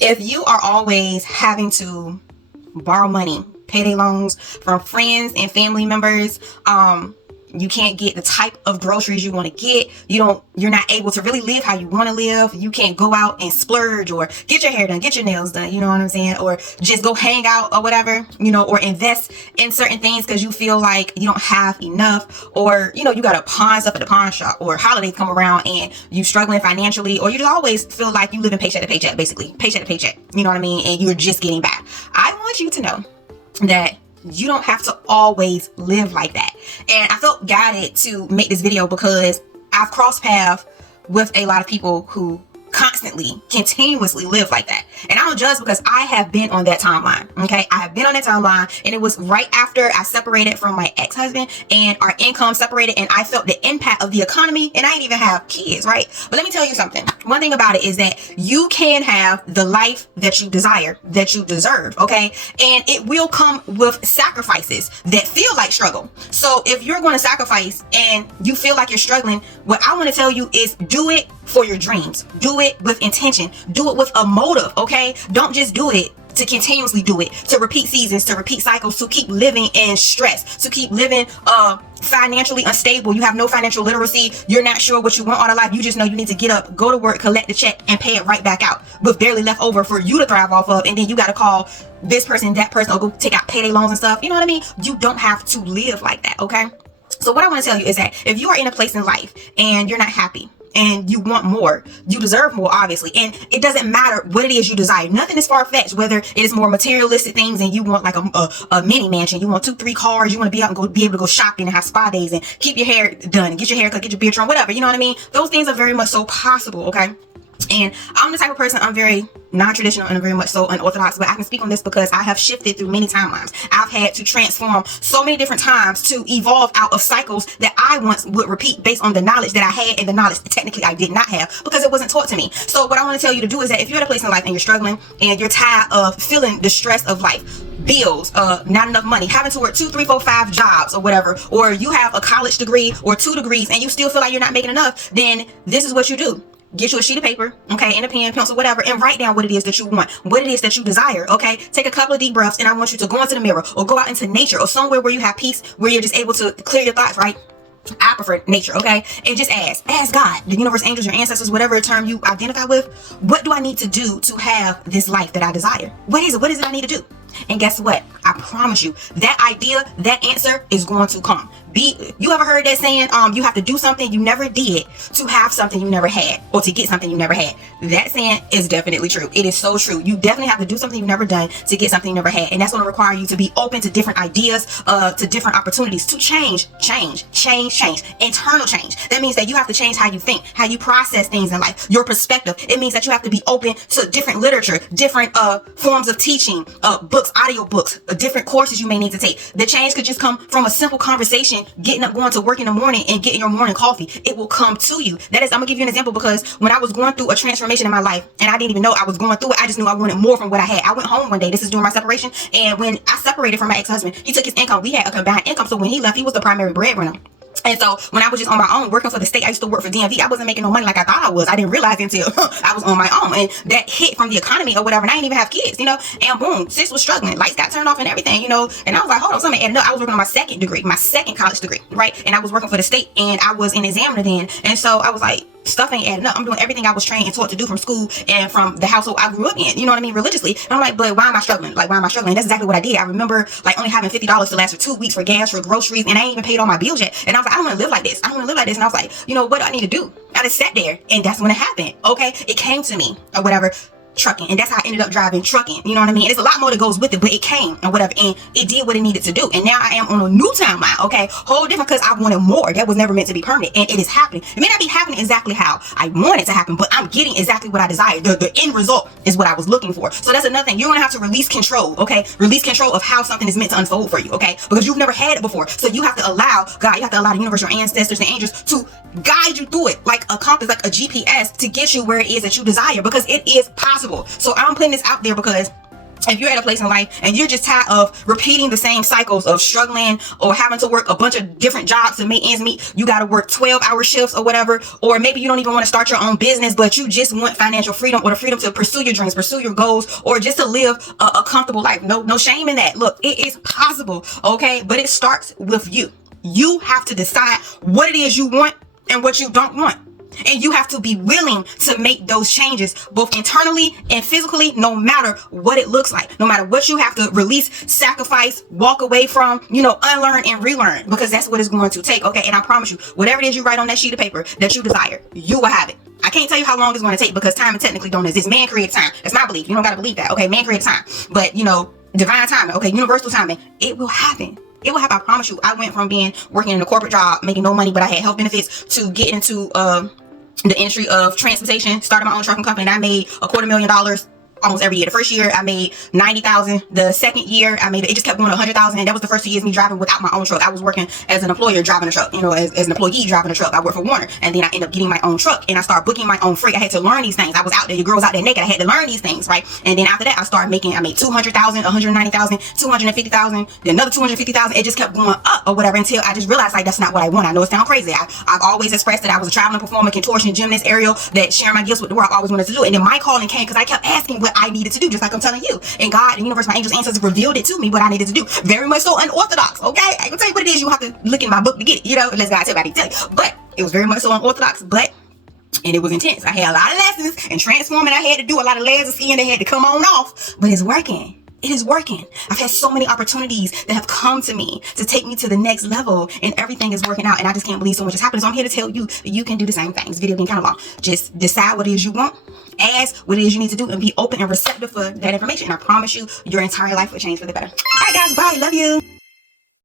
If you are always having to borrow money, payday loans from friends and family members, you can't get the type of groceries you want to get. You're not able to really live how you want to live. You can't go out and splurge or get your hair done, get your nails done, you know what I'm saying? Or just go hang out or whatever, or invest in certain things because you feel like you don't have enough, or, you got to pawn stuff at the pawn shop, or holidays come around and you struggling financially, or you just always feel like you live in paycheck to paycheck, basically paycheck to paycheck, you know what I mean? And you're just getting by. I want you to know that you don't have to always live like that. And I felt guided to make this video because I've crossed paths with a lot of people who continuously live like that. And I don't judge because I have been on that timeline. Okay. I have been on that timeline, and it was right after I separated from my ex-husband and our income separated, and I felt the impact of the economy, and I didn't even have kids, right? But let me tell you something. One thing about it is that you can have the life that you desire, that you deserve. Okay. And it will come with sacrifices that feel like struggle. So if you're going to sacrifice and you feel like you're struggling, what I want to tell you is do it for your dreams. Do it with intention. Do it with a motive, okay? Don't just do it to continuously do it, to repeat seasons, to repeat cycles, to keep living in stress, to keep living financially unstable. You have no financial literacy. You're not sure what you want out of life. You just know you need to get up, go to work, collect the check, and pay it right back out with barely left over for you to thrive off of. And then you got to call this person, that person, or go take out payday loans and stuff. You know what I mean? You don't have to live like that, okay? So what I want to tell you is that if you are in a place in life and you're not happy, and you want more, you deserve more, obviously. And it doesn't matter what it is you desire. Nothing is far-fetched, whether it is more materialistic things and you want like a mini mansion, you want 2-3 cars, you want to be out and be able to go shopping and have spa days and keep your hair done and get your hair cut, get your beard trimmed, whatever, you know what I mean? Those things are very much so possible, okay? And I'm the type of person, I'm very non-traditional and very much so unorthodox, but I can speak on this because I have shifted through many timelines. I've had to transform so many different times to evolve out of cycles that I once would repeat based on the knowledge that I had and the knowledge that technically I did not have because it wasn't taught to me. So what I want to tell you to do is that if you're at a place in life and you're struggling and you're tired of feeling the stress of life, bills, not enough money, having to work 2, 3, 4, 5 jobs or whatever, or you have a college degree or 2 degrees and you still feel like you're not making enough, then this is what you do. Get you a sheet of paper, okay, and a pen, pencil, whatever, and write down what it is that you want, what it is that you desire, okay? Take a couple of deep breaths, and I want you to go into the mirror or go out into nature or somewhere where you have peace, where you're just able to clear your thoughts, right? I prefer nature, okay? And just ask God, the universe, angels, your ancestors, whatever term you identify with, what do I need to do to have this life that I desire? What is it? What is it I need to do? And guess what? I promise you, that idea, that answer is going to come. You ever heard that saying, you have to do something you never did to have something you never had, or to get something you never had? That saying is definitely true. It is so true. You definitely have to do something you've never done to get something you never had. And that's going to require you to be open to different ideas, to different opportunities, to change. Internal change. That means that you have to change how you think, how you process things in life, your perspective. It means that you have to be open to different literature, different forms of teaching, books, audio books, different courses you may need to take. The change could just come from a simple conversation, getting up, going to work in the morning and getting your morning coffee. It will come to you. That is, I'm gonna give you an example because when I was going through a transformation in my life and I didn't even know I was going through it, I just knew I wanted more from what I had. I went home one day, this is during my separation, and when I separated from my ex-husband, he took his income. We had a combined income, so when he left, he was the primary breadwinner. And so when I was just on my own working for the state, I used to work for DMV. I wasn't making no money like I thought I was. I didn't realize until I was on my own. And that hit from the economy or whatever. And I didn't even have kids, and boom, sis was struggling. Lights got turned off and everything, And I was like, hold on, something added up. I was working on my second degree, my second college degree, right? And I was working for the state and I was an examiner then. And so I was like, stuff ain't adding up. I'm doing everything I was trained and taught to do from school and from the household I grew up in, you know what I mean, religiously. And I'm like, but why am I struggling? Like, why am I struggling? That's exactly what I did. I remember like only having $50 to last for 2 weeks for gas, for groceries, and I ain't even paid all my bills yet. And I was like, I don't want to live like this. I don't want to live like this. And I was like, what do I need to do? I just sat there, and that's when it happened. Okay, it came to me or whatever. Trucking, and that's how I ended up driving trucking, you know what I mean? And there's a lot more that goes with it, but it came and whatever, and it did what it needed to do. And now I am on a new timeline, okay, whole different, because I wanted more. That was never meant to be permanent, and it is happening. It may not be happening exactly how I want it to happen, but I'm getting exactly what I desire. The end result is what I was looking for. So that's another thing. You're gonna have to release control, okay? Release control of how something is meant to unfold for you, okay? Because you've never had it before. So you have to allow God, you have to allow the universe, your ancestors and angels to guide you through it like a compass, like a GPS, to get you where it is that you desire, because it is possible. So I'm putting this out there because if you're at a place in life and you're just tired of repeating the same cycles of struggling or having to work a bunch of different jobs to make ends meet, you got to work 12-hour shifts or whatever, or maybe you don't even want to start your own business, but you just want financial freedom or the freedom to pursue your dreams, pursue your goals, or just to live a comfortable life. No shame in that. Look, it is possible, okay? But it starts with you. You have to decide what it is you want and what you don't want. And you have to be willing to make those changes, both internally and physically, no matter what it looks like, no matter what you have to release, sacrifice, walk away from, unlearn and relearn, because that's what it's going to take. Okay. And I promise you, whatever it is you write on that sheet of paper that you desire, you will have it. I can't tell you how long it's going to take, because time technically don't exist. Man created time. That's my belief. You don't got to believe that. Okay. Man created time, but divine timing. Okay. Universal timing. It will happen. It will happen. I promise you. I went from working in a corporate job, making no money, but I had health benefits, to get into, the industry of transportation, started my own trucking company, and I made $250,000 almost every year. The first year I made $90,000. The second year it just kept going to $100,000. And that was the first 2 years me driving without my own truck. I was working as an employer driving a truck, as an employee driving a truck. I worked for Warner, and then I ended up getting my own truck, and I started booking my own freight. I had to learn these things. I was out there, your girl was out there naked. I had to learn these things, right? And then after that, I made $200,000, $190,000, $250,000, then another $250,000. It just kept going up or whatever, until I just realized that's not what I want. I know it sounds crazy. I've always expressed that I was a traveling performer, contortionist, gymnast, aerial, that sharing my gifts with the world I always wanted to do. And then my calling came because I kept asking what I needed to do, just like I'm telling you. And God, the universe, my angels, ancestors revealed it to me, what I needed to do. Very much so unorthodox, okay? I can tell you what it is. You have to look in my book to get it, unless God tell me I need to tell you. But it was very much so unorthodox, and it was intense. I had a lot of lessons and transforming I had to do, a lot of layers of skin that had to come on off, but it's working. It is working. I've had so many opportunities that have come to me to take me to the next level, and everything is working out, and I just can't believe so much is happening. So I'm here to tell you that you can do the same thing. This video being kind of long. Just decide what it is you want, ask what it is you need to do, and be open and receptive for that information. And I promise you, your entire life will change for the better. All right, guys. Bye. Love you.